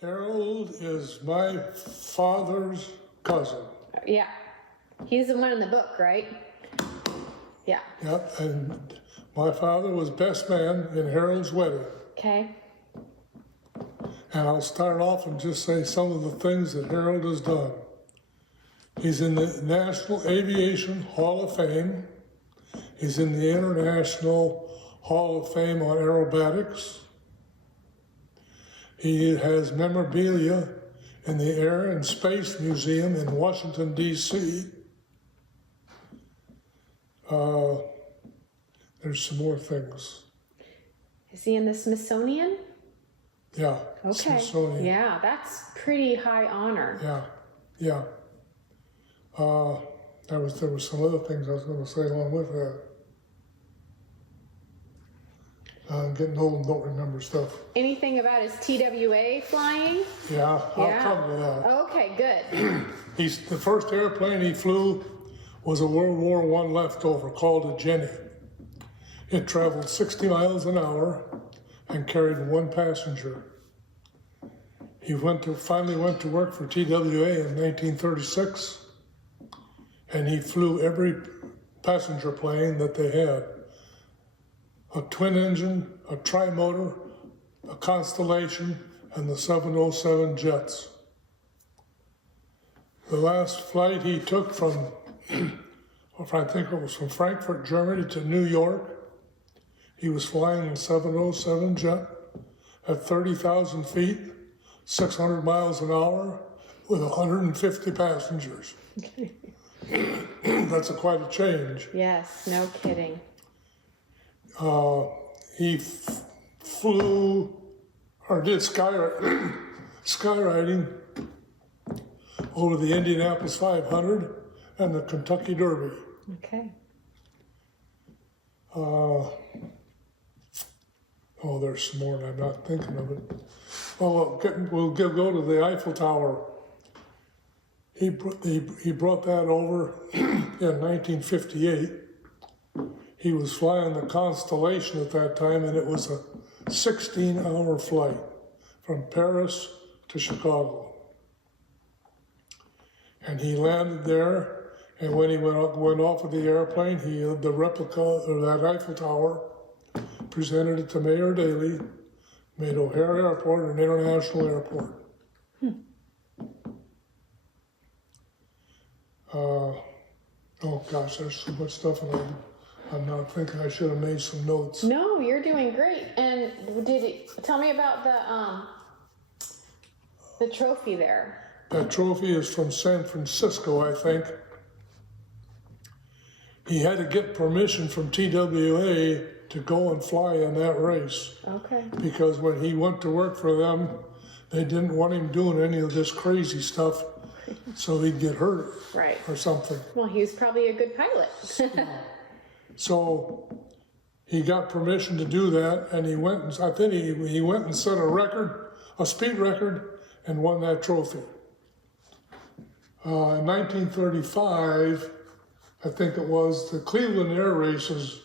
Harold is my father's cousin. Yeah. He's the one in the book, right? Yeah. Yep, and my father was best man in Harold's wedding. Okay. And I'll start off and just say some of the things that Harold has done. He's in the National Aviation Hall of Fame. He's in the International Hall of Fame on aerobatics. He has memorabilia in the Air and Space Museum in Washington, D.C. There's some more things. Is he in the Smithsonian? Yeah. Okay. Smithsonian. Yeah, that's pretty high honor. Yeah. There was some other things I was going to say along with that. I'm getting old and don't remember stuff. Anything about his TWA flying? Yeah, I'll come to that. Okay, good. The first airplane he flew was a World War I leftover called a Jenny. It traveled 60 miles an hour and carried one passenger. He finally went to work for TWA in 1936, and he flew every passenger plane that they had. A twin engine, a tri-motor, a Constellation, and the 707 jets. The last flight he took from, I think it was from Frankfurt, Germany to New York. He was flying the 707 jet at 30,000 feet, 600 miles an hour, with 150 passengers. That's quite a change. Yes, no kidding. He flew, or did skywriting over the Indianapolis 500 and the Kentucky Derby. Okay. There's some more and I'm not thinking of it. Well, we'll go to the Eiffel Tower. He brought that over in 1958. He was flying the Constellation at that time, and it was a 16-hour flight from Paris to Chicago. And he landed there, and when he went off of the airplane, the replica of that Eiffel Tower, presented it to Mayor Daley, made O'Hare Airport an international airport. Oh gosh, there's so much stuff in there. I'm not thinking. I should have made some notes. No, you're doing great. And tell me about the trophy there? That trophy is from San Francisco, I think. He had to get permission from TWA to go and fly in that race. Okay. Because when he went to work for them, they didn't want him doing any of this crazy stuff, so he'd get hurt or something. Well, he was probably a good pilot. So he got permission to do that, and he went and set a speed record, and won that trophy. In 1935, I think it was, the Cleveland Air Races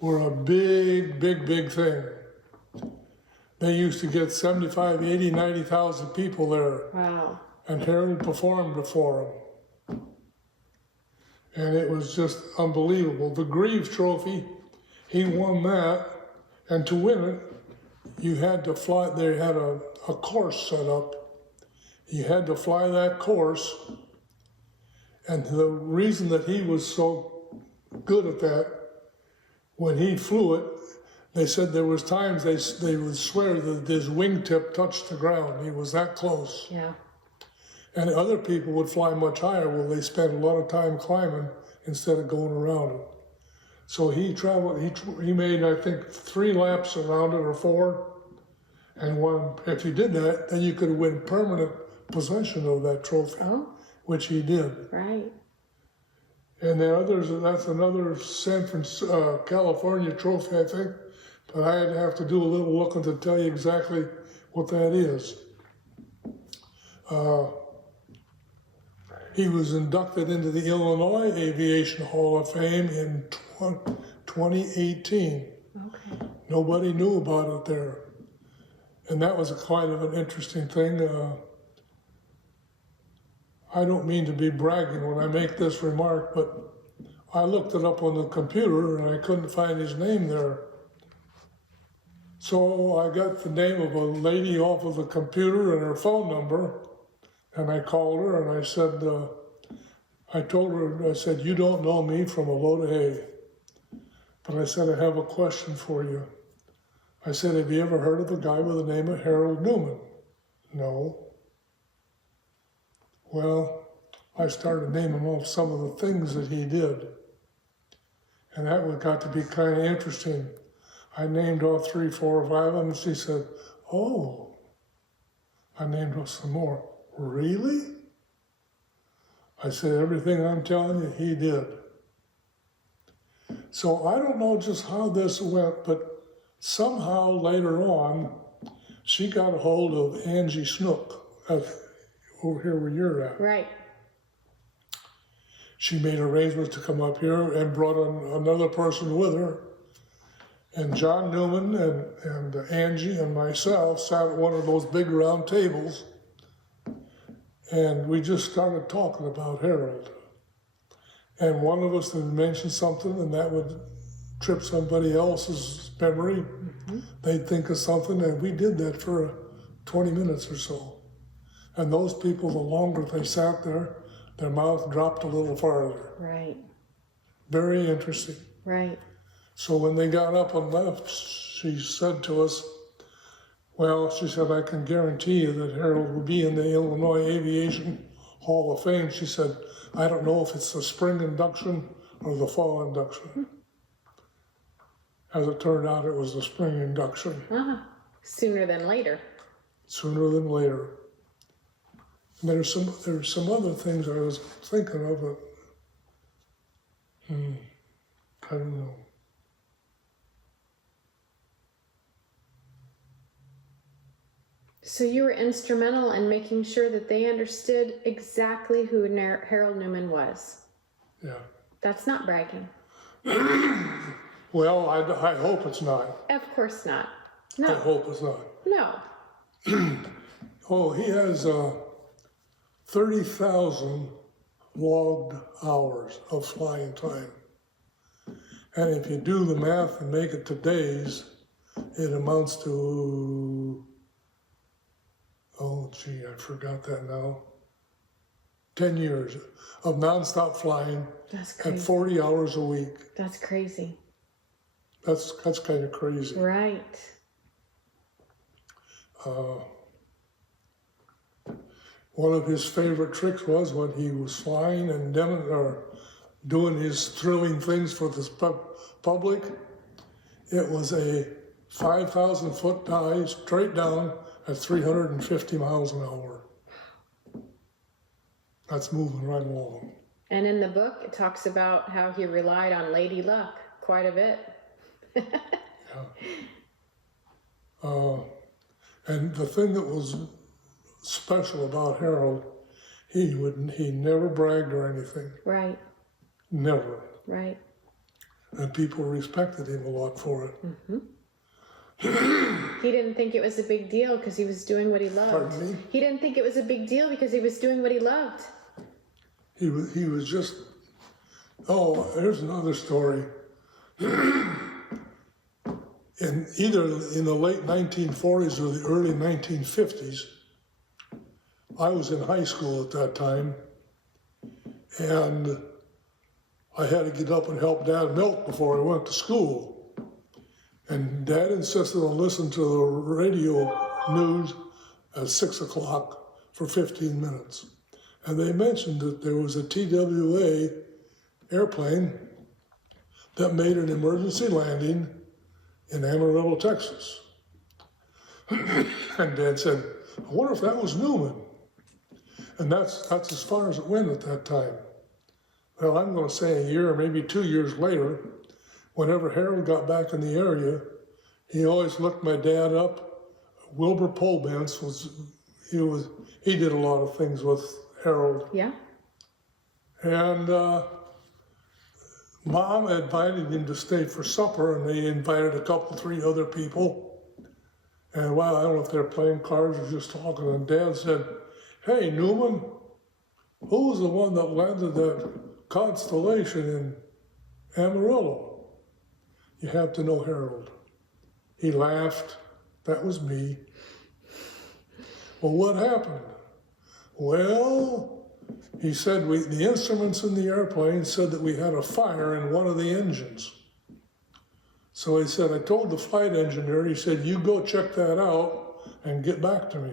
were a big thing. They used to get 75, 80, 90,000 people there. Wow. And Harold performed for them. And it was just unbelievable. The Greaves Trophy, he won that, and to win it, you had to fly. They had a course set up. You had to fly that course, and the reason that he was so good at that, when he flew it, they said there was times they would swear that his wingtip touched the ground. He was that close. Yeah. And other people would fly much higher. Well, they spent a lot of time climbing instead of going around it. So he traveled, he made, I think, 3 laps around it, or 4. And if you did that, then you could win permanent possession of that trophy, which he did. Right. And that's another San Francisco, California trophy, I think. But I'd have to do a little looking to tell you exactly what that is. He was inducted into the Illinois Aviation Hall of Fame in 2018. Okay. Nobody knew about it there. And that was a kind of an interesting thing. I don't mean to be bragging when I make this remark, but I looked it up on the computer and I couldn't find his name there. So I got the name of a lady off of the computer and her phone number, and I called her and I said, I told her, I said, you don't know me from a load of hay, but I said, I have a question for you. I said, have you ever heard of a guy with the name of Harold Neumann? No. Well, I started naming off some of the things that he did, and that got to be kind of interesting. I named off 3, 4, or 5 of them, and she said, oh. I named off some more. Really? I said, everything I'm telling you, he did. So I don't know just how this went, but somehow later on, she got a hold of Angie Snook, over here where you're at. Right. She made arrangements to come up here and brought another person with her. And John Newman and Angie and myself sat at one of those big round tables, and we just started talking about Harold. And one of us would mention something, and that would trip somebody else's memory. Mm-hmm. They'd think of something, and we did that for 20 minutes or so. And those people, the longer they sat there, their mouth dropped a little farther. Right. Very interesting. Right. So when they got up and left, she said to us, well, she said, I can guarantee you that Harold will be in the Illinois Aviation Hall of Fame. She said, I don't know if it's the spring induction or the fall induction. As it turned out, it was the spring induction. Uh-huh. Sooner than later. Sooner than later. And there's some other things I was thinking of, but I don't know. So you were instrumental in making sure that they understood exactly who Harold Neumann was. Yeah. That's not bragging. Well, I hope it's not. Of course not. I No. hope it's not. No. Oh, he has 30,000 logged hours of flying time. And if you do the math and make it to days, it amounts to, oh gee, I forgot that now. 10 years of nonstop flying That's at crazy. 40 hours a week. That's crazy. That's kind of crazy. Right. One of his favorite tricks was when he was flying and doing his thrilling things for the public. It was a 5,000 foot dive straight down at 350 miles an hour. That's moving right along. And in the book, it talks about how he relied on Lady Luck quite a bit. Yeah. And the thing that was special about Harold, he never bragged or anything. Right. Never. Right. And people respected him a lot for it. Mm-hmm. He didn't think it was a big deal because he was doing what he loved. Pardon me? He didn't think it was a big deal because he was doing what he loved. He was just, oh, here's another story. Either in the late 1940s or the early 1950s, I was in high school at that time, and I had to get up and help Dad milk before I went to school. And Dad insisted on listening to the radio news at 6 o'clock for 15 minutes. And they mentioned that there was a TWA airplane that made an emergency landing in Amarillo, Texas. And Dad said, I wonder if that was Newman. And that's as far as it went at that time. Well, I'm going to say a year or maybe 2 years later, whenever Harold got back in the area, he always looked my dad up. Wilbur Polbance he did a lot of things with Harold. Yeah. And Mom invited him to stay for supper, and they invited a couple, 3 other people. And well, I don't know if they're playing cards or just talking, and Dad said, "Hey, Neumann, who was the one that landed that constellation in Amarillo?" You have to know Harold. He laughed. That was me. Well, what happened? Well, he said the instruments in the airplane said that we had a fire in one of the engines. So he said, I told the flight engineer, he said, you go check that out and get back to me,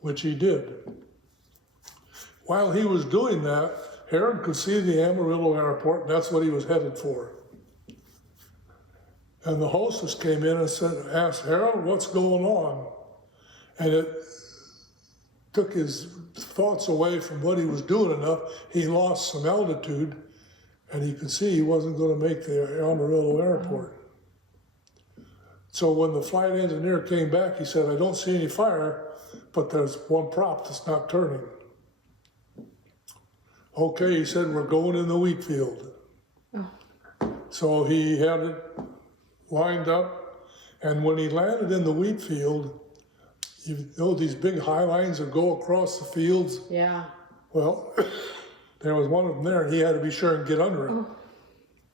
which he did. While he was doing that, Harold could see the Amarillo airport, and that's what he was headed for. And the hostess came in and asked Harold, what's going on? And it took his thoughts away from what he was doing enough. He lost some altitude, and he could see he wasn't going to make the Amarillo airport. So when the flight engineer came back, he said, I don't see any fire, but there's one prop that's not turning. Okay, he said, we're going in the wheat field. Oh. So he had it lined up, and when he landed in the wheat field, you know these big high lines that go across the fields? Yeah. Well, there was one of them there, and he had to be sure and get under it. Oh,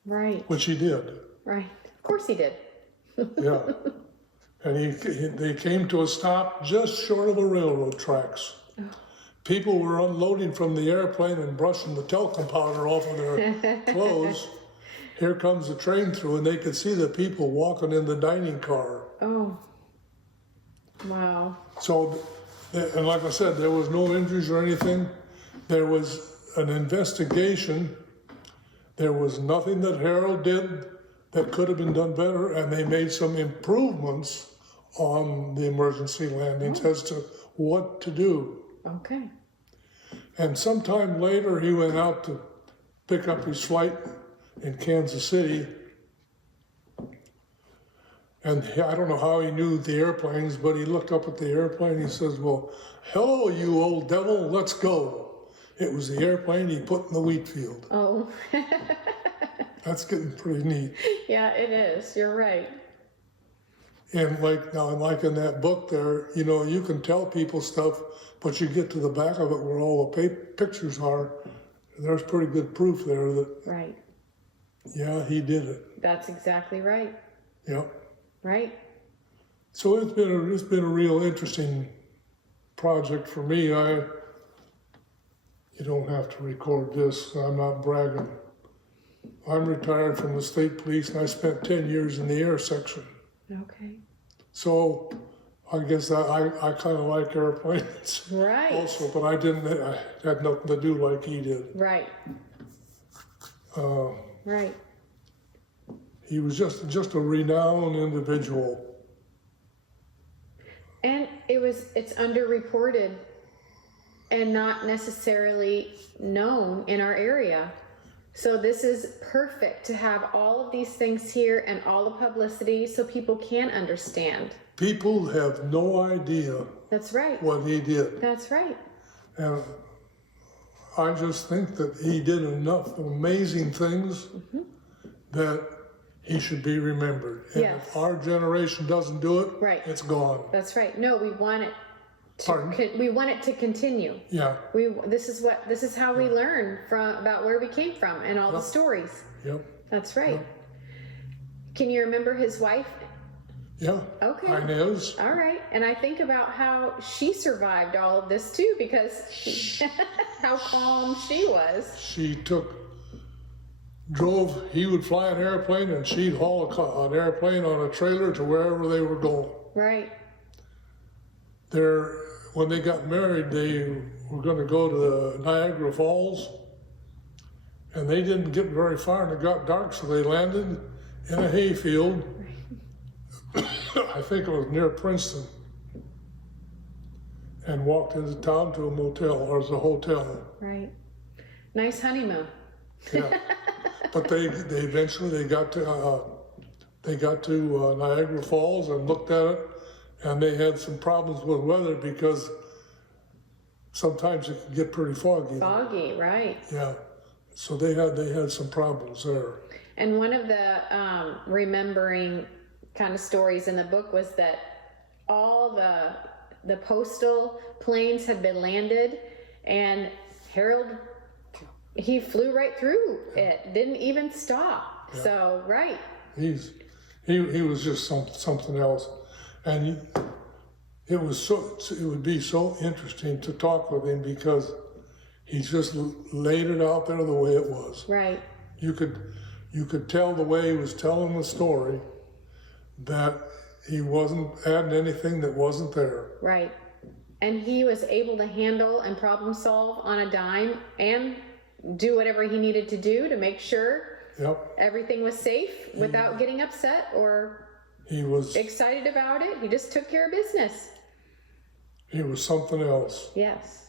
right. Which he did. Right. Of course he did. Yeah. And they came to a stop just short of the railroad tracks. Oh. People were unloading from the airplane and brushing the talcum powder off of their clothes. Here comes the train through, and they could see the people walking in the dining car. Oh. Wow. So, and like I said, there was no injuries or anything. There was an investigation. There was nothing that Harold did that could have been done better, and they made some improvements on the emergency landings as to what to do. Okay. And sometime later, he went out to pick up his flight in Kansas City. And I don't know how he knew the airplanes, but he looked up at the airplane. He says, well, hello, you old devil, let's go. It was the airplane he put in the wheat field. Oh. That's getting pretty neat. Yeah, it is. You're right. And like in that book there, you know, you can tell people stuff, but you get to the back of it where all the pictures are, and there's pretty good proof there that, right. Yeah, he did it. That's exactly right. Yep. Right. So it's been a real interesting project for me. You don't have to record this. I'm not bragging. I'm retired from the state police, and I spent 10 years in the air section. Okay. So I guess I kind of like airplanes. Right. Also, but I had nothing to do like he did. Right. Right. He was just a renowned individual. And it's underreported and not necessarily known in our area. So this is perfect to have all of these things here and all the publicity so people can understand. People have no idea. That's right. What he did. That's right. And I just think that he did enough amazing things that he should be remembered. And if our generation doesn't do it, right, it's gone. That's right. No, we want it We want it to continue. Yeah. This is how we learn about where we came from and all the stories. Yep. That's right. Yep. Can you remember his wife? Yeah. Okay. Inez. All right. And I think about how she survived all of this too, because how calm she was. She drove, he would fly an airplane and she'd haul an airplane on a trailer to wherever they were going. Right. When they got married, they were going to go to the Niagara Falls, and they didn't get very far, and it got dark, so they landed in a hayfield. I think it was near Princeton, and walked into town to a motel, or a hotel. Right. Nice honeymoon. Yeah. But they eventually got to Niagara Falls and looked at it, and they had some problems with weather because sometimes it can get pretty foggy. Foggy, right. Yeah. So they had some problems there. And one of the remembering kind of stories in the book was that all the postal planes had been landed, and Harold, he flew right through it, didn't even stop. Yeah. So, right. He was just something else, and it would be so interesting to talk with him because he just laid it out there the way it was. Right. You could tell the way he was telling the story that he wasn't adding anything that wasn't there. Right. And he was able to handle and problem solve on a dime and do whatever he needed to do to make sure everything was safe without getting upset or he was excited about it. He just took care of business. He was something else. Yes.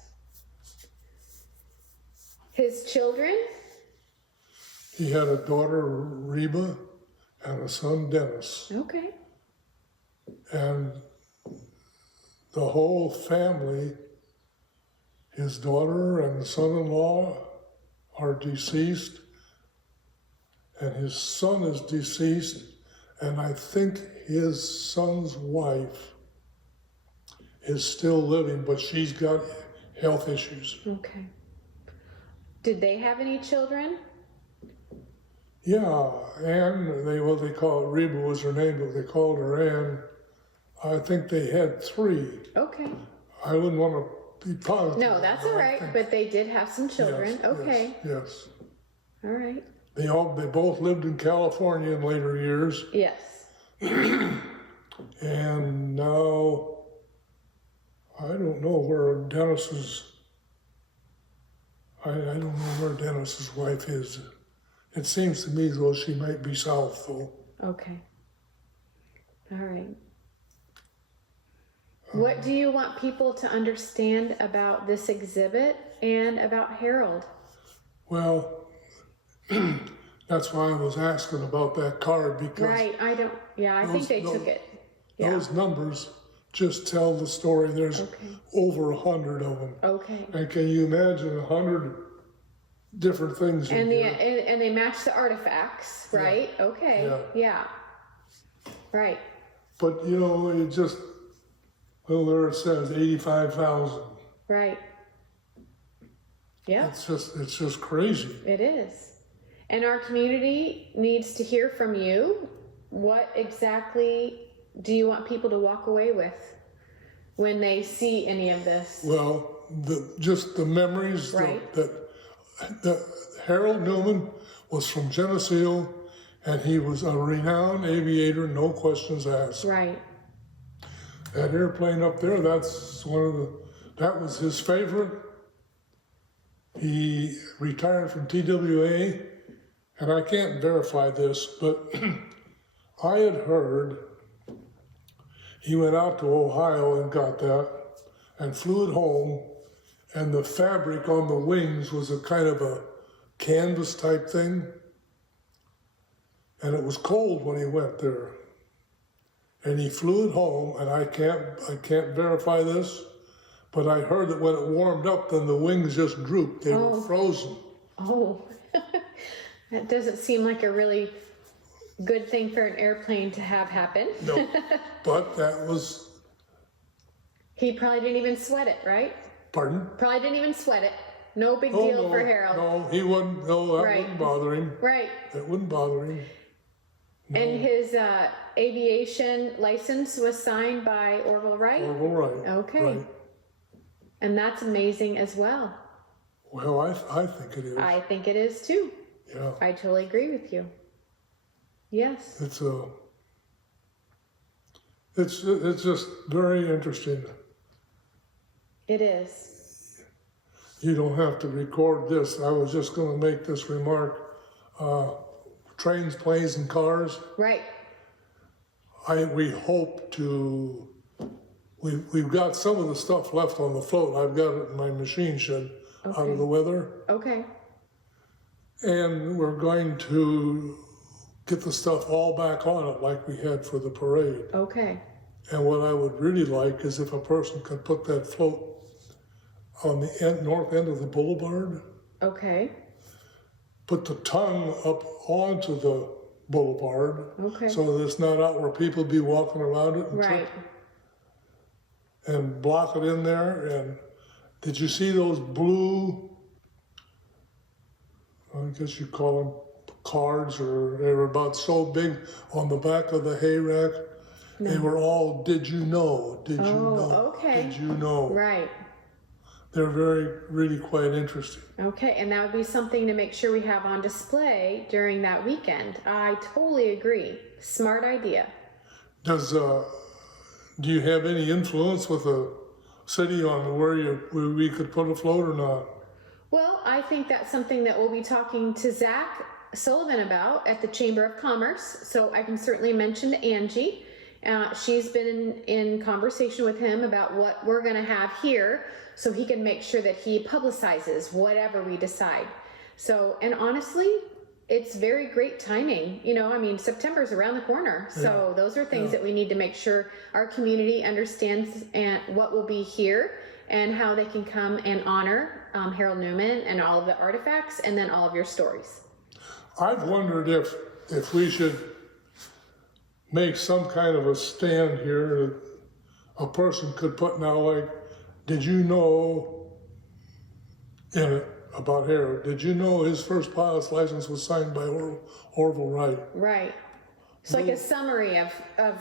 His children? He had a daughter, Reba, and a son, Dennis. Okay. And the whole family, his daughter and son-in-law are deceased, and his son is deceased, and I think his son's wife is still living, but she's got health issues. Okay. Did they have any children? Yeah, Anne, what they call it, Reba was her name, but they called her Anne. I think they had 3. Okay. I wouldn't want to be positive. No, that's all right, but they did have some children. Yes, okay. Yes. All right. They both lived in California in later years. Yes. And now, I don't know where Dennis's wife is. It seems to me as though she might be south, though. Okay. All right. What do you want people to understand about this exhibit and about Harold? Well, that's why I was asking about that card, because Right, I think they took it. Yeah. Those numbers just tell the story. There's over 100 of them. Okay. And can you imagine 100 different things in here? And they match the artifacts, right? Yeah. Okay. Yeah. Right. But it just, there it says 85,000. Right. Yeah. It's just crazy. It is. And our community needs to hear from you. What exactly do you want people to walk away with when they see any of this? Well, just the memories Right. that Harold Neumann was from Geneseo, and he was a renowned aviator, no questions asked. Right. That airplane up there, that was his favorite. He retired from TWA, and I can't verify this, but I had heard he went out to Ohio and got that and flew it home, and the fabric on the wings was a kind of a canvas type thing, and it was cold when he went there. And he flew it home, and I can't verify this, but I heard that when it warmed up, then the wings just drooped. They were frozen. Oh, that doesn't seem like a really good thing for an airplane to have happen. No, but that was. He probably didn't even sweat it, right? Pardon? Probably didn't even sweat it. No big deal for Harold. No, he wouldn't. No, that wouldn't bother him. Right. That wouldn't bother him. No. And his aviation license was signed by Orville Wright? Orville Wright. Okay. Right. And that's amazing as well. Well, I think it is. I think it is too. Yeah. I totally agree with you. Yes. It's just very interesting. It is. You don't have to record this. I was just going to make this remark. Trains, planes, and cars. Right. We hope to. We've got some of the stuff left on the float. I've got it in my machine shed out of the weather. Okay. And we're going to get the stuff all back on it like we had for the parade. Okay. And what I would really like is if a person could put that float on the north end of the boulevard. Okay. Put the tongue up onto the boulevard. Okay. So that it's not out where people be walking around it and Right. trip. and block it in there. And did you see those blue, I guess you call them cards, or they were about so big on the back of the hay rack? No. They were all, did you know? Did you know? Okay. Did you know? Right. They're really quite interesting. Okay, and that would be something to make sure we have on display during that weekend. I totally agree. Smart idea. Do you have any influence with the city on where we could put a float or not? Well, I think that's something that we'll be talking to Zach Sullivan about at the Chamber of Commerce. So I can certainly mention to Angie. She's been in conversation with him about what we're going to have here, so he can make sure that he publicizes whatever we decide. So, and honestly, it's very great timing. You know, I mean, September's around the corner. So those are things that we need to make sure our community understands and what will be here and how they can come and honor Harold Neumann and all of the artifacts and then all of your stories. I've wondered if we should make some kind of a stand here that a person could put now, like, did you know in it about Harold? Did you know his first pilot's license was signed by Orville Wright? Right. It's like a summary of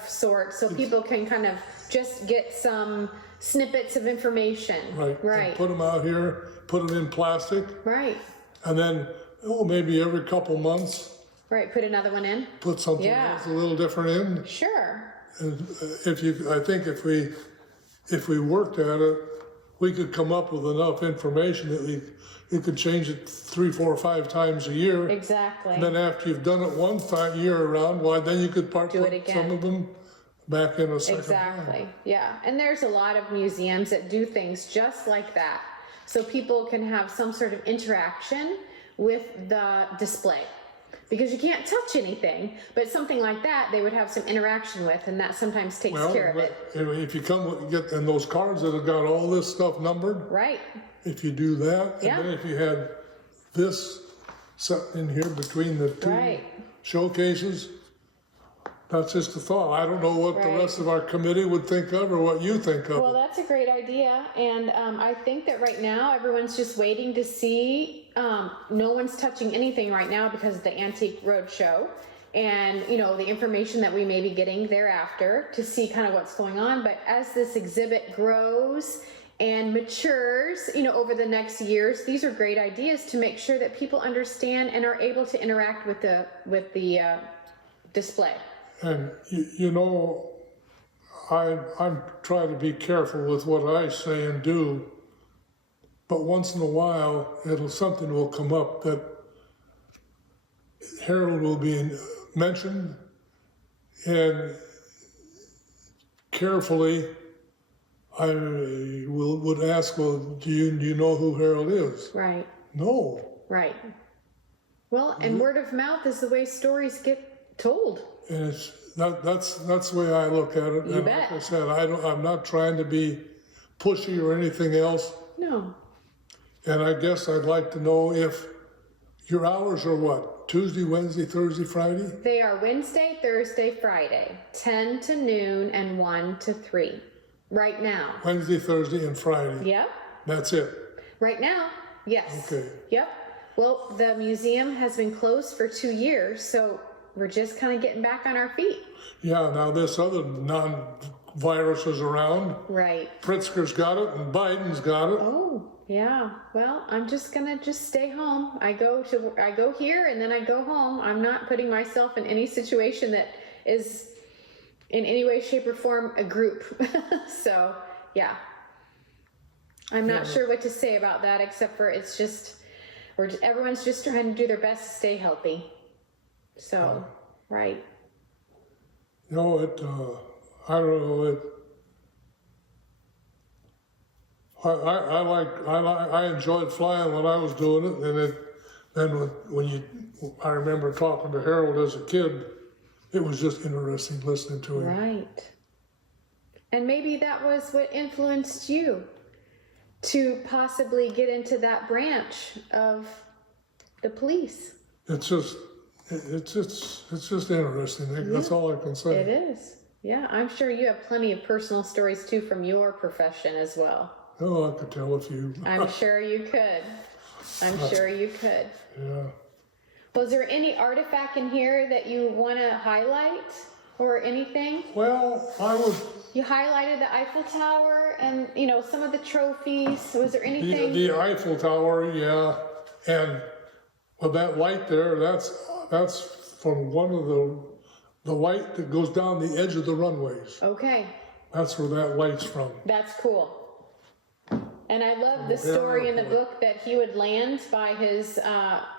sorts, so people can kind of just get some snippets of information. Right. Right. And put them out here, put them in plastic, Right. and then maybe every couple months Right. Put another one in. put something else a little different in. Sure. And I think if we worked at it, we could come up with enough information that you could change it 3, 4, 5 times a year. Exactly. And then after you've done it one year around, why then you could Do it put again. some of them back in a second Exactly. time. Yeah. And there's a lot of museums that do things just like that. So people can have some sort of interaction with the display. Because you can't touch anything, but something like that they would have some interaction with, and that sometimes takes care of it. If you get in those cards that have got all this stuff numbered, Right. if you do that, Yeah. and then if you had this set in here between the two Right. showcases, that's just a thought. I don't know what the Right. rest of our committee would think of or what you think of. Well, that's a great idea, and I think that right now everyone's just waiting to see. No one's touching anything right now because of the Antique Roadshow, and the information that we may be getting thereafter to see kind of what's going on. But as this exhibit grows and matures, over the next years, these are great ideas to make sure that people understand and are able to interact with the display. And I'm trying to be careful with what I say and do, but once in a while something will come up that Harold will be mentioned, and carefully I would ask, well, do you know who Harold is? Right. No. Right. Well, and word of mouth is the way stories get told. And that's the way I look at it. You And bet. like I said, I'm not trying to be pushy or anything else. No. And I guess I'd like to know if your hours are what? Tuesday, Wednesday, Thursday, Friday? They are Wednesday, Thursday, Friday, 10 to noon and 1 to 3. Right now. Wednesday, Thursday, and Friday. Yep. That's it. Right now, yes. Okay. Yep. Well, the museum has been closed for 2 years, so we're just kind of getting back on our feet. Yeah, now this other non-virus is around. Right. Pritzker's got it and Biden's got it. Oh, yeah. Well, I'm just gonna stay home. I go here and then I go home. I'm not putting myself in any situation that is in any way, shape, or form a group. So, yeah. I'm not sure what to say about that, except for everyone's just trying to do their best to stay healthy. So, right. I don't know, I enjoyed flying when I was doing it, and then I remember talking to Harold as a kid, it was just interesting listening to him. Right. And maybe that was what influenced you to possibly get into that branch of the police. It's just interesting. That's all I can say. It is. Yeah, I'm sure you have plenty of personal stories too from your profession as well. Oh, I could tell a few. I'm sure you could. I'm sure you could. Yeah. Was there any artifact in here that you want to highlight or anything? Well, I would. You highlighted the Eiffel Tower and, you know, some of the trophies. Was there anything? The Eiffel Tower, yeah, and with that light there, that's from one of the light that goes down the edge of the runways. Okay, That's where that light's from. that's cool. And I love the story in the book that he would land by his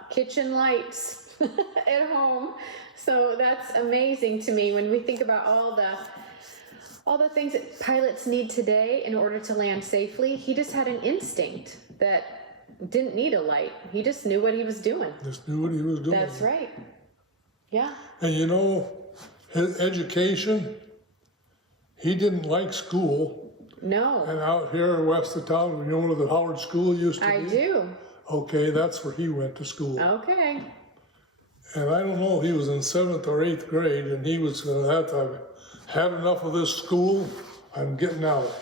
kitchen lights at home. So that's amazing to me when we think about all the things that pilots need today in order to land safely. He just had an instinct that didn't need a light. He just knew what he was doing. Just knew what he was doing. That's right. Yeah. And you know, his education, he didn't like school. No. And out here west of town, you know where the Howard School used to be? I do. Okay, that's where he went to school. Okay. And I don't know, he was in 7th or 8th grade, and he was I've had enough of this school, I'm getting out.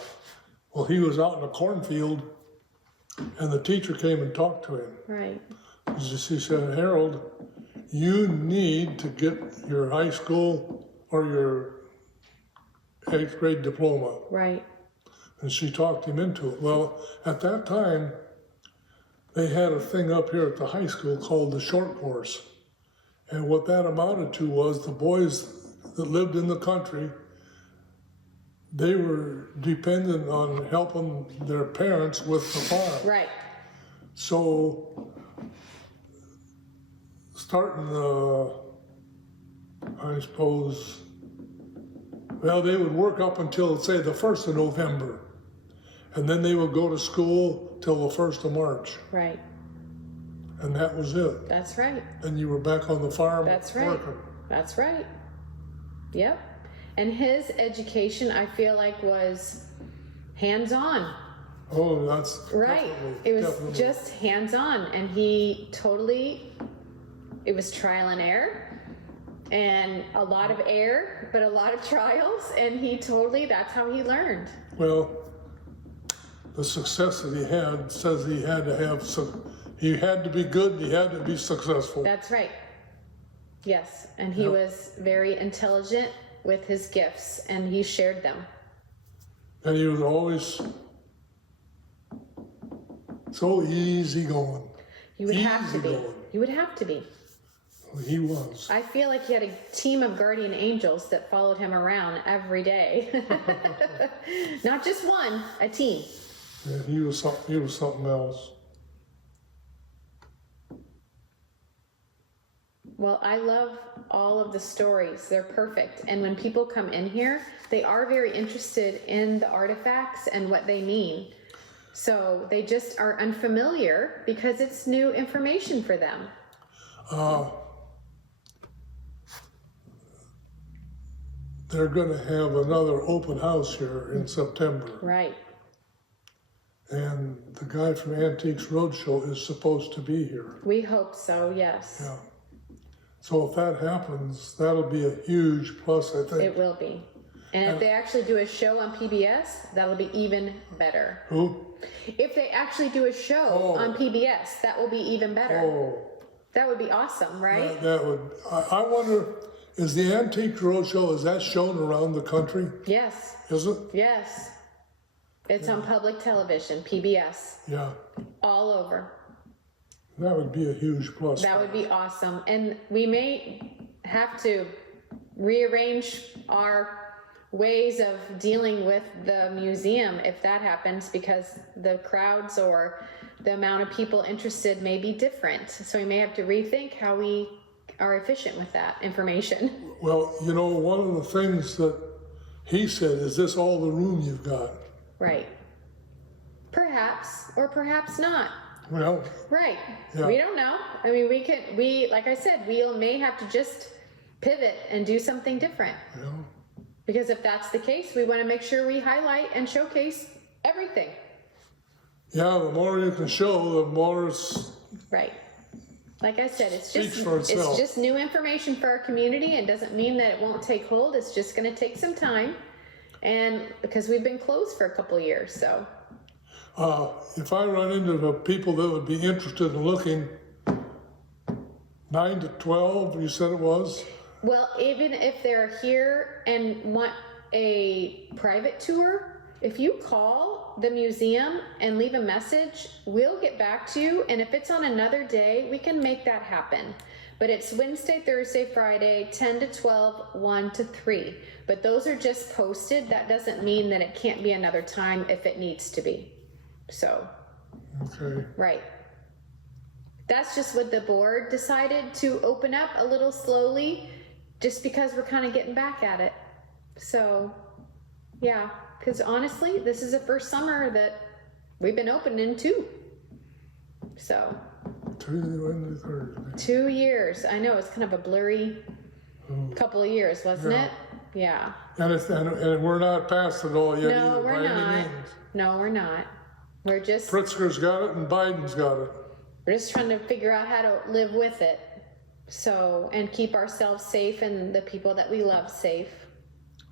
Well, he was out in a cornfield, and the teacher came and talked to him. Right. She said, Harold, you need to get your high school or your 8th grade diploma. Right. And she talked him into it. Well, at that time, they had a thing up here at the high school called the short course. And what that amounted to was the boys that lived in the country, they were dependent on helping their parents with the farm. Right. So, starting, I suppose, well, they would work up until, say, the 1st of November. And then they would go to school till the 1st of March. Right. And that was it. That's right. And you were back on the farm That's right. working. That's right. Yep. And his education, I feel like, was hands-on. Oh, that's Right. It was just hands-on, and he totally, it was trial and error, and a lot of error, but a lot of trials, and he totally, that's how he learned. Well, the success that he had says he had to have he had to be good, he had to be successful. That's right. Yes, and he was very intelligent with his gifts, and he shared them. And he was always so easy going. You would have to be. Easygoing. You would have to be. He was. I feel like he had a team of guardian angels that followed him around every day. Not just one, a team. Yeah, he was something else. Well, I love all of the stories. They're perfect. And when people come in here, they are very interested in the artifacts and what they mean. So they just are unfamiliar because it's new information for them. They're going to have another open house here in September. Right. And the guy from Antiques Roadshow is supposed to be here. We hope so, yes. Yeah. So if that happens, that'll be a huge plus, I think. It will be. And if they actually do a show on PBS, that'll be even better. Who? If they actually do a show on PBS, that will be even better. Oh, That would be awesome, right? that would. I wonder, is the Antique Roadshow, is that shown around the country? Yes. Is it? Yes. It's on public television, PBS, Yeah. all over. That would be a huge plus. That would be awesome. And we may have to rearrange our ways of dealing with the museum if that happens, because the crowds or the amount of people interested may be different. So we may have to rethink how we are efficient with that information. Well, you know, one of the things that he said, is this all the room you've got? Right. Perhaps, or perhaps not. Well, Right. Yeah. We don't know. I mean, like I said, we may have to just pivot and do something different. you know, Because if that's the case, we want to make sure we highlight and showcase everything. yeah, the more you can show, the more Right. Like I said, Speaks for it's itself. just new information for our community, and doesn't mean that it won't take hold. It's just going to take some time, and because we've been closed for a couple of years, so. If I run into the people that would be interested in looking, 9 to 12, you said it was? Well, even if they're here and want a private tour, if you call the museum and leave a message, we'll get back to you. And if it's on another day, we can make that happen. But it's Wednesday, Thursday, Friday, 10 to 12, 1 to 3. But those are just posted. That doesn't mean that it can't be another time if it needs to be. So, Okay. right. That's just what the board decided to open up a little slowly, just because we're kind of getting back at it. So, yeah, because honestly, this is the first summer that we've been open in 2. So, Tuesday, Wednesday, Thursday. 2 years. I know it's kind of a blurry couple of years, wasn't Yeah. it? Yeah. And we're not past it all yet No, either, we're by any not. means. No, we're not. We're just Pritzker's got it and Biden's got it. trying to figure out how to live with it. So, and keep ourselves safe and the people that we love safe.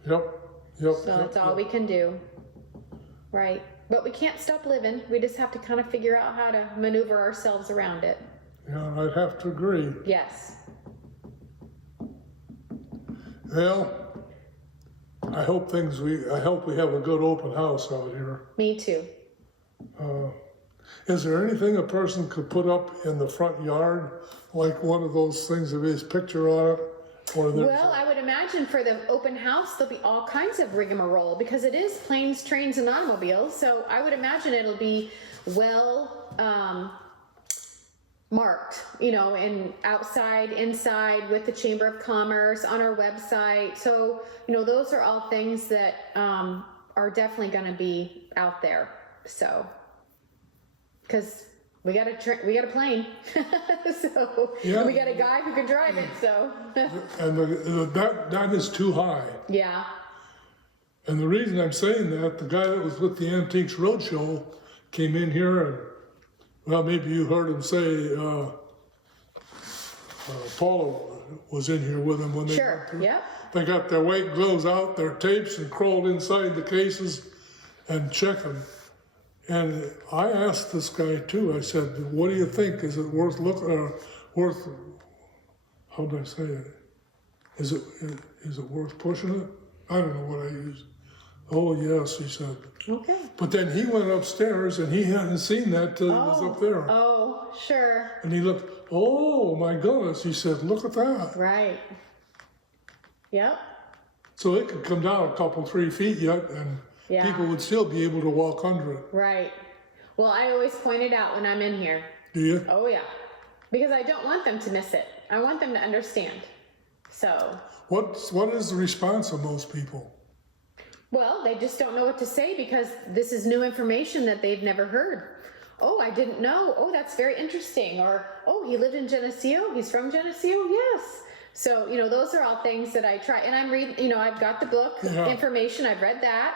Yep. So that's all we can do. Right. But we can't stop living. We just have to kind of figure out how to maneuver ourselves around it. Yeah, I'd have to agree. Yes. Well, I hope we have a good open house out here. Me too. Is there anything a person could put up in the front yard, like one of those things with his picture on it? Or Well, I would imagine for the open house, there'll be all kinds of rigmarole because it is planes, trains, and automobiles. So I would imagine it'll be well marked, and outside, inside, with the Chamber of Commerce, on our website. So, those are all things that are definitely going to be out there. So, because we got a plane, so Yeah. we got a guy who can drive it. So, and that is too high. yeah, And the reason I'm saying that, the guy that was with the Antiques Roadshow came in here and, well, maybe you heard him say, Paula was in here with him when they sure, yep. They got their white gloves out, their tapes, and crawled inside the cases and checked them. And I asked this guy too, I said, what do you think? Is it worth how do I say it? Is it worth pushing it? I don't know what I used. Oh, yes, he said. Okay. But then he went upstairs and he hadn't seen that till he was up there. Oh, sure. And he looked, oh my goodness, he said, look at that. Right. Yep. So it could come down a couple, 3 feet yet, and Yeah. people would still be able to walk under it. Right. Well, I always point it out when I'm in here. Do you? Oh, yeah. Because I don't want them to miss it. I want them to understand. So, What is the response of most people? well, they just don't know what to say because this is new information that they've never heard. Oh, I didn't know. Oh, that's very interesting. Or, oh, he lived in Geneseo. He's from Geneseo. Yes. So, those are all things that I try. And I'm reading, I've got the book information. I've read that.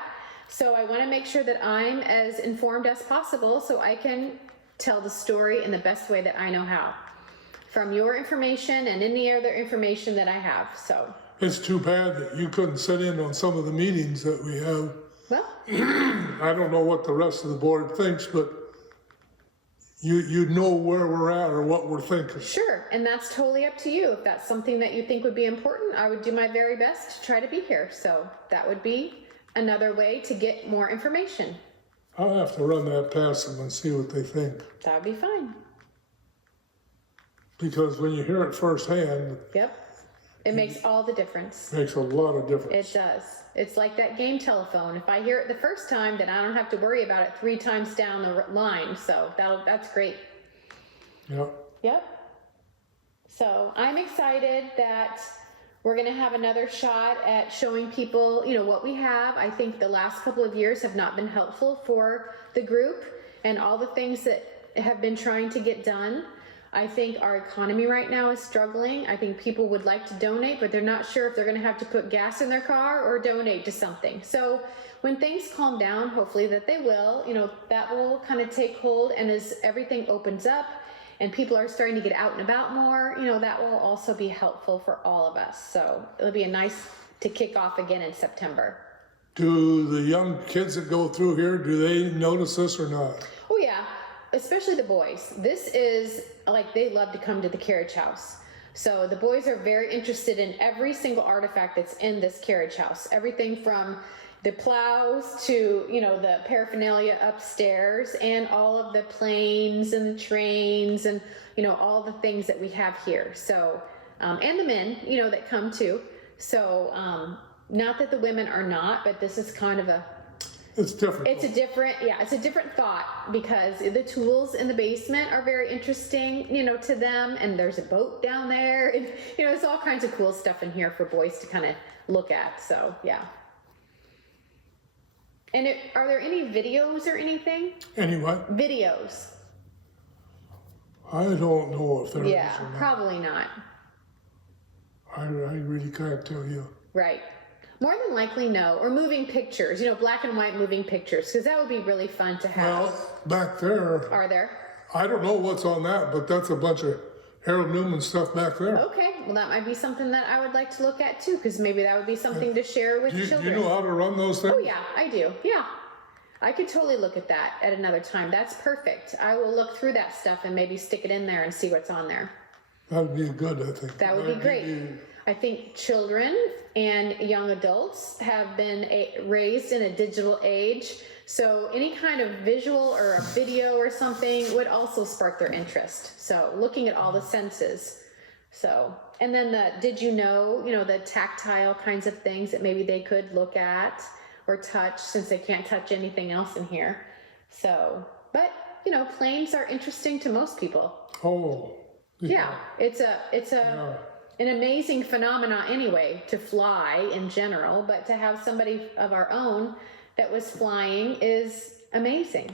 So I want to make sure that I'm as informed as possible so I can tell the story in the best way that I know how. From your information and any other information that I have. So. It's too bad that you couldn't sit in on some of the meetings that we have. Well, I don't know what the rest of the board thinks, but you know where we're at or what we're thinking. sure. And that's totally up to you. If that's something that you think would be important, I would do my very best to try to be here. So that would be another way to get more information. I'll have to run that past them and see what they think. That would be fine. Because when you hear it firsthand, Yep. It makes all the difference. it makes a lot of difference. It does. It's like that game telephone. If I hear it the first time, then I don't have to worry about it 3 times down the line. So that's great. Yeah. Yep. So I'm excited that we're going to have another shot at showing people, what we have. I think the last couple of years have not been helpful for the group and all the things that have been trying to get done. I think our economy right now is struggling. I think people would like to donate, but they're not sure if they're going to have to put gas in their car or donate to something. So when things calm down, hopefully that they will, that will kind of take hold. And as everything opens up and people are starting to get out and about more, that will also be helpful for all of us. So it'll be a nice to kick off again in September. Do the young kids that go through here, do they notice this or not? Oh yeah, especially the boys. This is like, they love to come to the carriage house. So the boys are very interested in every single artifact that's in this carriage house. Everything from the plows to, the paraphernalia upstairs, and all of the planes and the trains and, all the things that we have here. So, and the men, that come too. So, not that the women are not, but this is kind of it's different. It's a different thought, because the tools in the basement are very interesting, to them. And there's a boat down there, and, there's all kinds of cool stuff in here for boys to kind of look at. So, yeah. And are there any videos or anything? Any what? Videos. I don't know if there is Yeah, or not. probably not. I really can't tell you. Right. More than likely, no. Or moving pictures, black and white moving pictures, because that would be really fun to have. Well, back there, Are there? I don't know what's on that, but that's a bunch of Harold Neumann stuff back there. Okay, well, that might be something that I would like to look at too, because maybe that would be something to share with Do children. you know how to run those things? Oh yeah, I do. Yeah. I could totally look at that at another time. That's perfect. I will look through that stuff and maybe stick it in there and see what's on there. That'd be good, I think. That would be great. I think children and young adults have been raised in a digital age, so any kind of visual or a video or something would also spark their interest. So looking at all the senses. So, and then did you know, the tactile kinds of things that maybe they could look at or touch, since they can't touch anything else in here. So, but planes are interesting to most people. Oh. Yeah, it's an amazing phenomena anyway, to fly in general, but to have somebody of our own that was flying is amazing.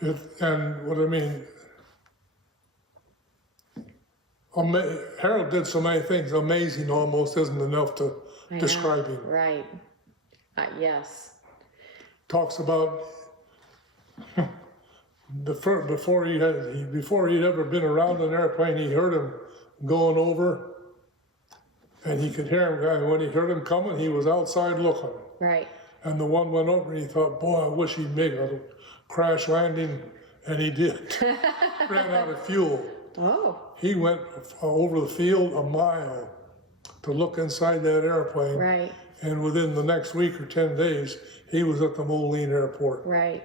And what I mean, Harold did so many things. Amazing almost isn't enough to describe him. Right. Yes. Talks about before he'd ever been around an airplane, he heard him going over. And he could hear him, and when he heard him coming, he was outside looking. Right. And the one went over, and he thought, boy, I wish he'd make a crash landing, and he did. Ran out of fuel. Oh. He went over the field a mile to look inside that airplane. Right. And within the next week or 10 days, he was at the Moline airport. Right.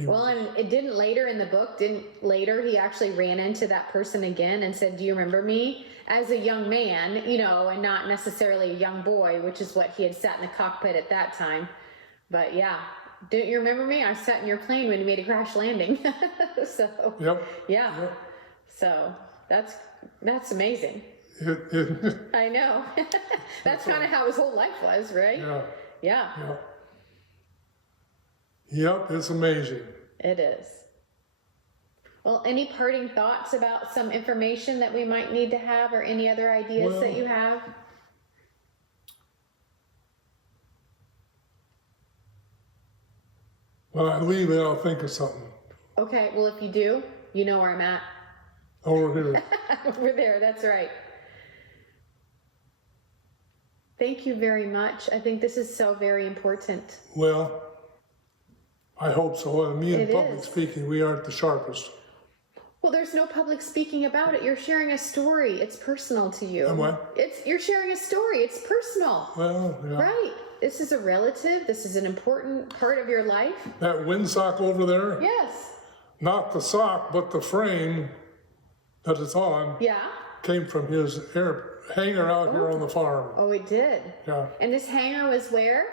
Well, and it didn't later in the book, he actually ran into that person again and said, do you remember me? As a young man, and not necessarily a young boy, which is what he had sat in the cockpit at that time. But yeah, don't you remember me? I sat in your plane when you made a crash landing. So, Yep. Yeah. Yep. So that's amazing. I know. That's kind of how his whole life was, right? Yeah. Yeah. Yeah. Yep, it's amazing. It is. Well, any parting thoughts about some information that we might need to have, or any other ideas that you have? When I leave it, I'll think of something. Okay, well, if you do, you know where I'm at. Over here. Over there, that's right. Thank you very much. I think this is so very important. Well, I hope so. And me in It public is. speaking, we aren't the sharpest. Well, there's no public speaking about it. You're sharing a story. It's personal to you. Am I? You're sharing a story. It's personal. Well, yeah. Right. This is a relative. This is an important part of your life. That windsock over there, Yes. not the sock, but the frame that it's on, Yeah. came from his hangar out here on the farm. Oh, it did. Yeah. And this hangar was where?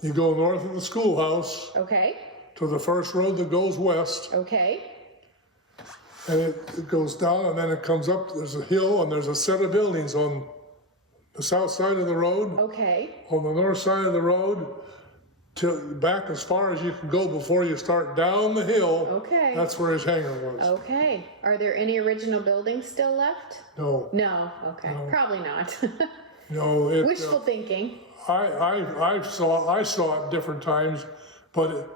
You go north of the schoolhouse Okay. to the first road that goes west, Okay. and it goes down, and then it comes up. There's a hill, and there's a set of buildings on the south side of the road, Okay. on the north side of the road, to back as far as you can go before you start down the hill. Okay. That's where his hangar was. Okay. Are there any original buildings still left? No, No. Okay. No. Probably not. no. Wishful thinking. I saw it different times, but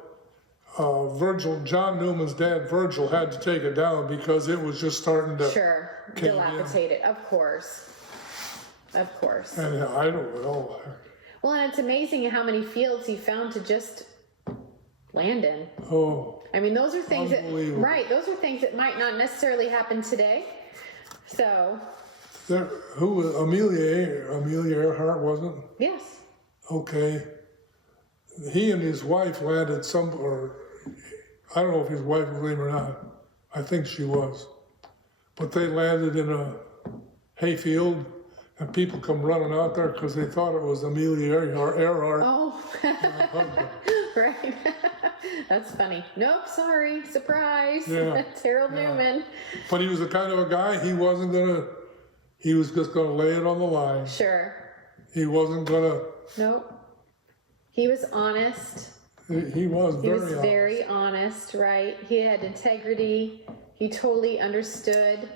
John Newman's dad, Virgil, had to take it down because it was just starting to. Sure, cave in. dilapidated, of course. Of course. And I don't know. Well, and it's amazing how many fields he found to just land in. Oh, I mean, those are things that, unbelievable. right, those are things that might not necessarily happen today. So, who was Amelia Earhart, wasn't? yes. Okay. He and his wife landed or I don't know if his wife was with him or not. I think she was. But they landed in a hayfield, and people come running out there because they thought it was Amelia Earhart. Oh, right. That's funny. Nope, sorry, surprise. Yeah. It's Harold Neumann. But he was the kind of a guy, he was just gonna lay it on the line. Sure. He wasn't gonna, Nope. He was honest. he was He very was honest. very honest, right? He had integrity. He totally understood.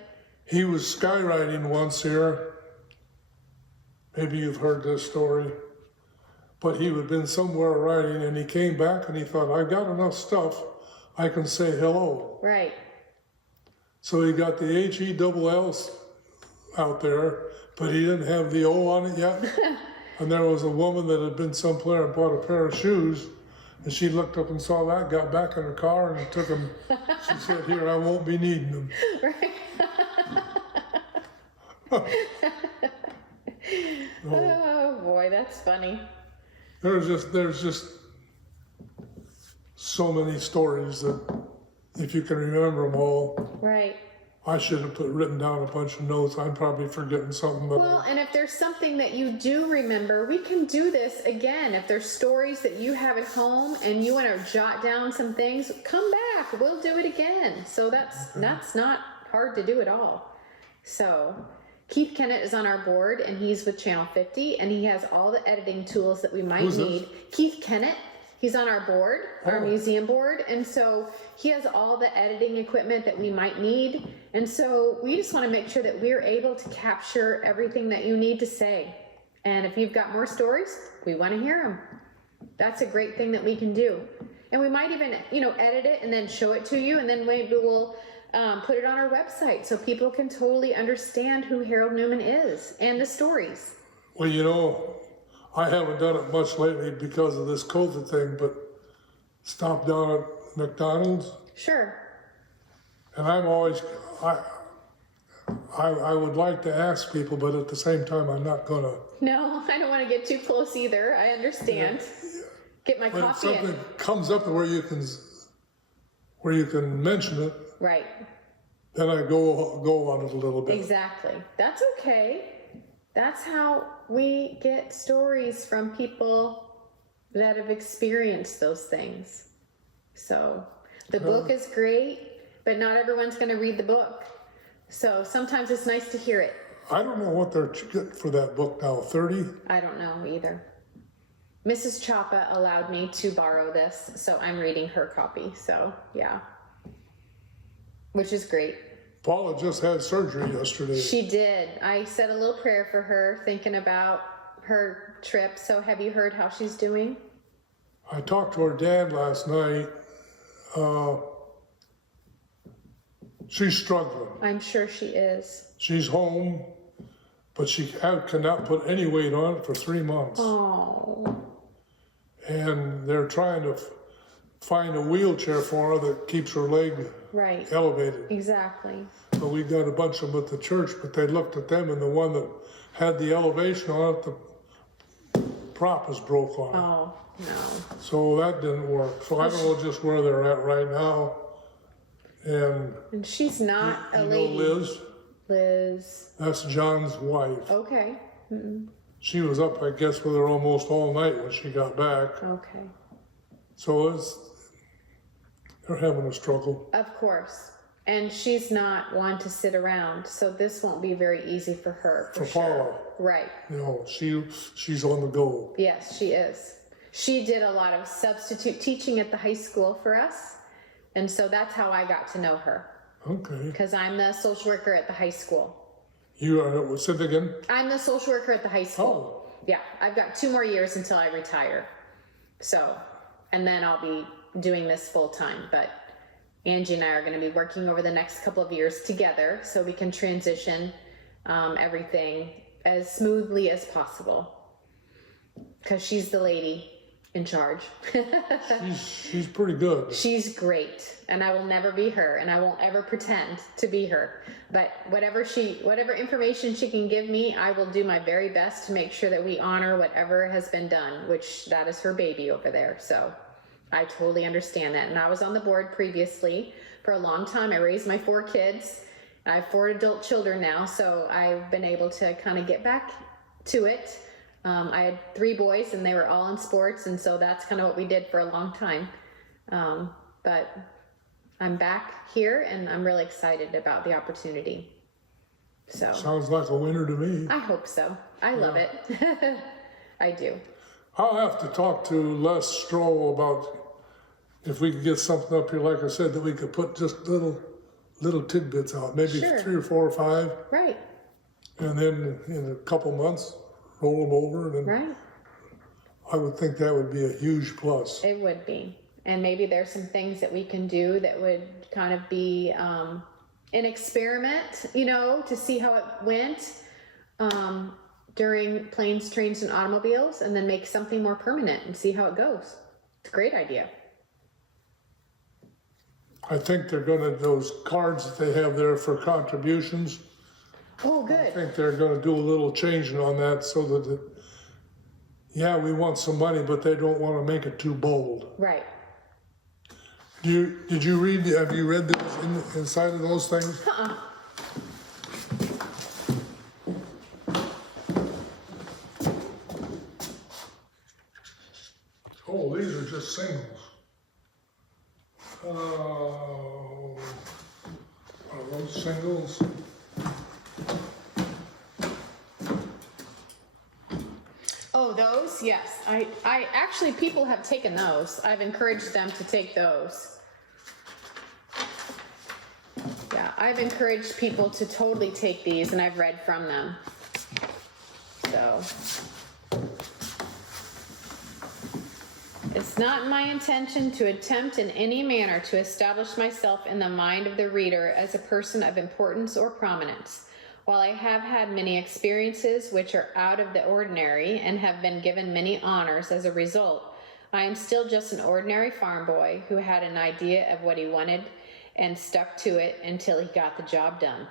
He was skywriting once here. Maybe you've heard this story. But he had been somewhere writing, and he came back and he thought, I've got enough stuff, I can say hello. Right. So he got the H-E-double-L out there, but he didn't have the O on it yet. And there was a woman that had been somewhere and bought a pair of shoes, and she looked up and saw that, got back in her car and took them. She said, here, I won't be needing them. Right. Oh boy, that's funny. There's just so many stories that if you can remember them all, Right. I should have written down a bunch of notes. I'm probably forgetting something, but Well, and if there's something that you do remember, we can do this again. If there's stories that you have at home and you want to jot down some things, come back. We'll do it again. So that's not hard to do at all. So Keith Kennett is on our board, and he's with Channel 50, and he has all the editing tools that we might Who's need. this? Keith Kennett, he's on our board, our Oh. museum board, and so he has all the editing equipment that we might need. And so we just want to make sure that we're able to capture everything that you need to say. And if you've got more stories, we want to hear them. That's a great thing that we can do. And we might even, edit it and then show it to you, and then maybe we'll put it on our website so people can totally understand who Harold Neumann is and the stories. well, I haven't done it much lately because of this COVID thing, but stopped down at McDonald's, Sure. and I'm always, I would like to ask people, but at the same time, I'm not gonna. No, I don't want to get too close either. I understand. Get my But if coffee something in. comes up where you can mention it, Right. then I go on it a little bit. Exactly. That's okay. That's how we get stories from people that have experienced those things. So the book is great, but not everyone's going to read the book. So sometimes it's nice to hear it. I don't know what they're getting for that book now, 30? I don't know either. Mrs. Chapa allowed me to borrow this, so I'm reading her copy. So yeah, which is great. Paula just had surgery yesterday. She did. I said a little prayer for her, thinking about her trip. So have you heard how she's doing? I talked to her dad last night. She's struggling. I'm sure she is. She's home, but she cannot put any weight on it for 3 months. Oh, And they're trying to find a wheelchair for her that keeps her leg right. elevated. Exactly. So we got a bunch of them at the church, but they looked at them, and the one that had the elevation on it, the prop was broke on it. Oh, no. So that didn't work. So I don't know just where they're at right now. And And she's not a you know lady. Liz, Liz. that's John's wife. Okay. She was up, I guess, with her almost all night when she got back. Okay. So they're having a struggle. Of course. And she's not one to sit around, so this won't be very easy for her. For sure. Paula. Right. You know, she's on the go. Yes, she is. She did a lot of substitute teaching at the high school for us. And so that's how I got to know her, Okay. because I'm the social worker at the high school. You are, say it again? I'm the social worker at the high school. Oh, Yeah, I've got 2 more years until I retire. So, and then I'll be doing this full time, but Angie and I are going to be working over the next couple of years together so we can transition everything as smoothly as possible, because she's the lady in charge. She's pretty good. She's great, and I will never be her, and I won't ever pretend to be her. But whatever information she can give me, I will do my very best to make sure that we honor whatever has been done, which that is her baby over there. So I totally understand that. And I was on the board previously for a long time. I raised my 4 kids. I have 4 adult children now, so I've been able to kind of get back to it. I had 3 boys, and they were all in sports, and so that's kind of what we did for a long time. But I'm back here, and I'm really excited about the opportunity. So Sounds like a winner to me. I hope so. I love it. I do. I'll have to talk to Les Stroh about if we could get something up here, like I said, that we could put just little tidbits out, maybe Sure. 3 or 4 or 5, Right, and then in a couple months, roll them over, and right. I would think that would be a huge plus. It would be. And maybe there's some things that we can do that would kind of be an experiment, to see how it went during planes, trains, and automobiles, and then make something more permanent and see how it goes. It's a great idea. I think they're those cards that they have there for contributions, Oh, I good. think they're gonna do a little changing on that so that, we want some money, but they don't wanna make it too bold. Right. Have you read those inside of those things? Oh, these are just singles. Are those singles? Oh, those? Yes. I actually, people have taken those. I've encouraged them to take those. Yeah, I've encouraged people to totally take these, and I've read from them. So it's not my intention to attempt in any manner to establish myself in the mind of the reader as a person of importance or prominence. While I have had many experiences which are out of the ordinary and have been given many honors as a result, I am still just an ordinary farm boy who had an idea of what he wanted and stuck to it until he got the job done.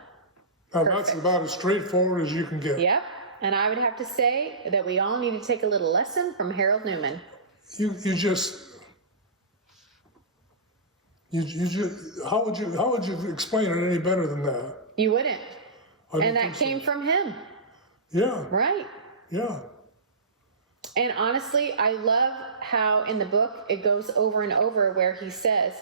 Now, that's Perfect. about as straightforward as you can get. Yep. And I would have to say that we all need to take a little lesson from Harold Neumann. You just how would you explain it any better than that? You wouldn't. I don't And that think so. came from him, Yeah, right? yeah. And honestly, I love how in the book it goes over and over where he says,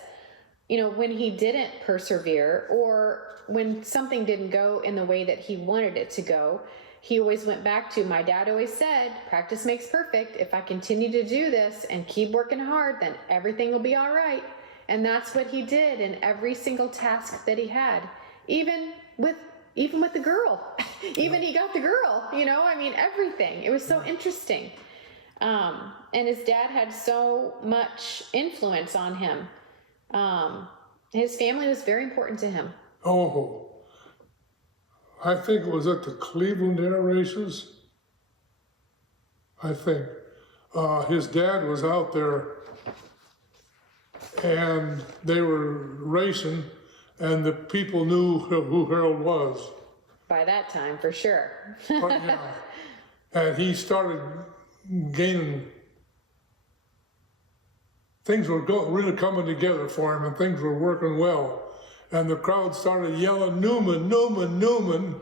when he didn't persevere or when something didn't go in the way that he wanted it to go, he always went back to, my dad always said, practice makes perfect. If I continue to do this and keep working hard, then everything will be all right. And that's what he did in every single task that he had, even with the girl. Even he got the girl, everything. It was so interesting. And his dad had so much influence on him. His family was very important to him. Oh, I think it was at the Cleveland Air Races. I think his dad was out there, and they were racing, and the people knew who Harold was. By that time, for sure. But, and he started gaining. Things were really coming together for him, and things were working well. And the crowd started yelling, Neumann, Neumann, Neumann.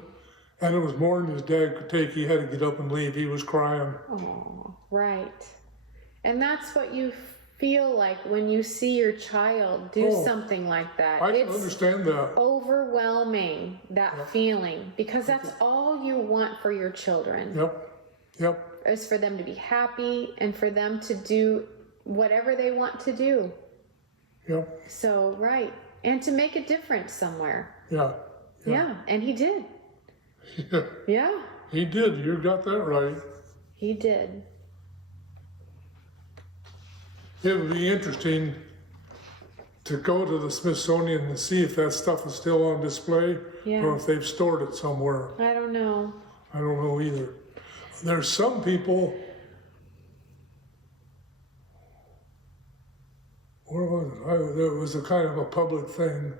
And it was more than his dad could take. He had to get up and leave. He was crying. Oh, right. And that's what you feel like when you see your child do something like that. I can understand that. Overwhelming, that feeling, because that's all you want for your children. Yep. Is for them to be happy and for them to do whatever they want to do. Yep. So, right. And to make a difference somewhere. Yeah. And he did. Yeah. He did. You got that right. He did. It would be interesting to go to the Smithsonian and see if that stuff is still on display Yeah. or if they've stored it somewhere. I don't know. I don't know either. There's some people, where was it? There was a kind of a public thing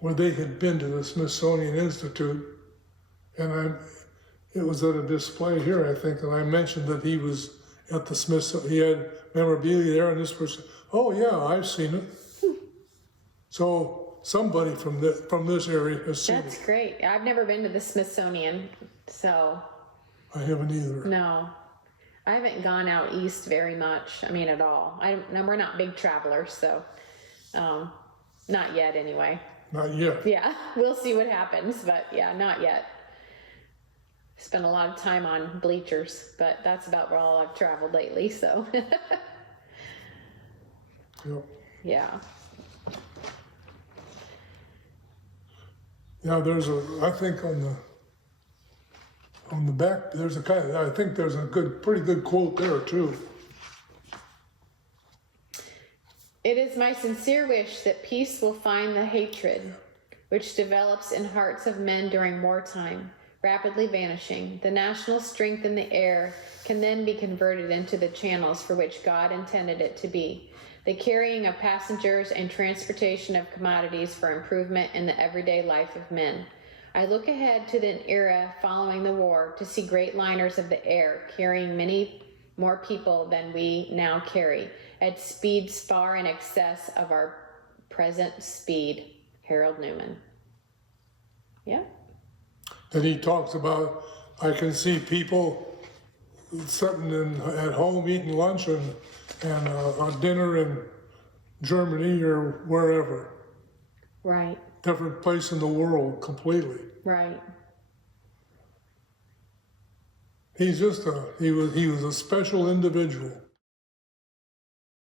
where they had been to the Smithsonian Institute, and it was at a display here, I think, and I mentioned that he was at the Smithsonian, he had memorabilia there, and this person, oh yeah, I've seen it. So somebody from this area has seen That's it. great. I've never been to the Smithsonian, so I haven't either. no. I haven't gone out east very much. I mean, at all. We're not big travelers, so not yet anyway. Not yet. Yeah, we'll see what happens, but yeah, not yet. Spent a lot of time on bleachers, but that's about all I've traveled lately, so Yep. yeah. Yeah, I think on the back, I think there's a pretty good quote there too. It is my sincere wish that peace will find the hatred which develops in hearts of men during wartime, rapidly vanishing. The national strength in the air can then be converted into the channels for which God intended it to be, the carrying of passengers and transportation of commodities for improvement in the everyday life of men. I look ahead to the era following the war to see great liners of the air carrying many more people than we now carry, at speeds far in excess of our present speed. Harold Neumann. Yeah. And he talks about, I can see people sitting at home eating lunch and a dinner in Germany or wherever. Right. Different place in the world completely. Right. He's just he was a special individual.